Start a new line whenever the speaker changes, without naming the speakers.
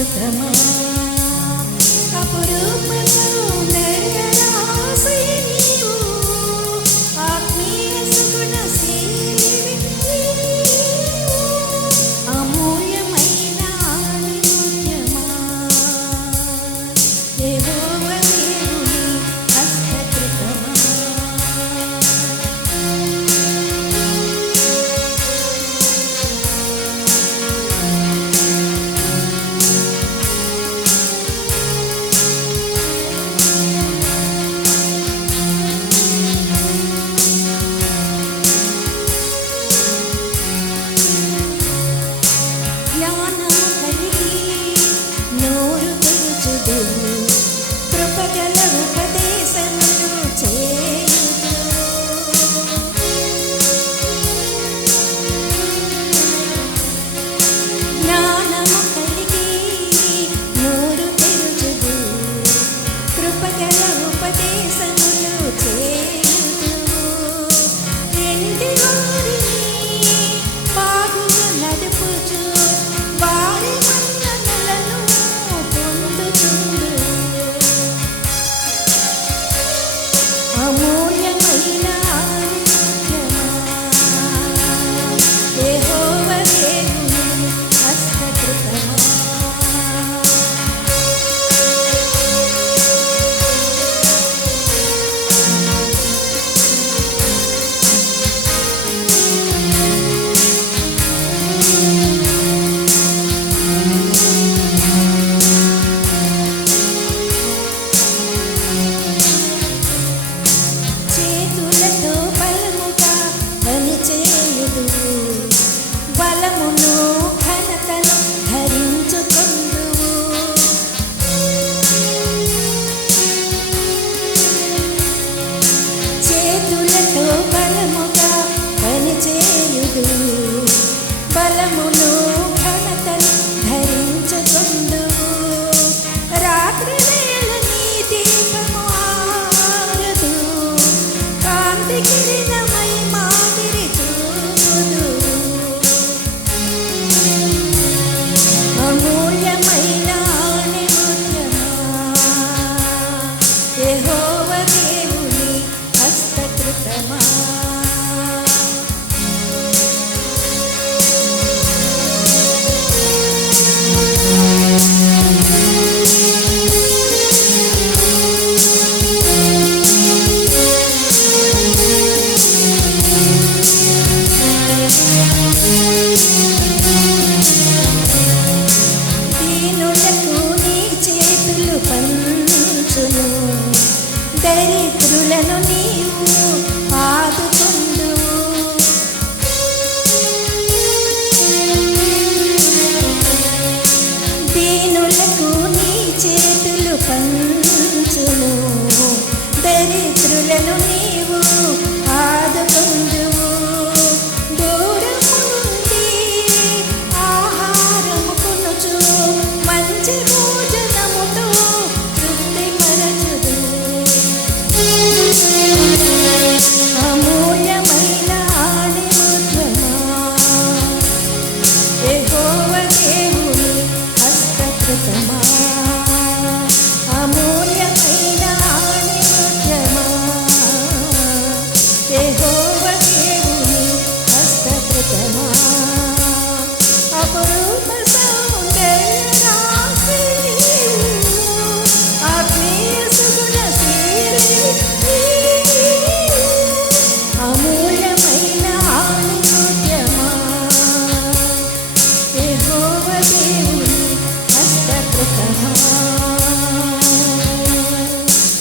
Amor jangan know. Lennon se tomar.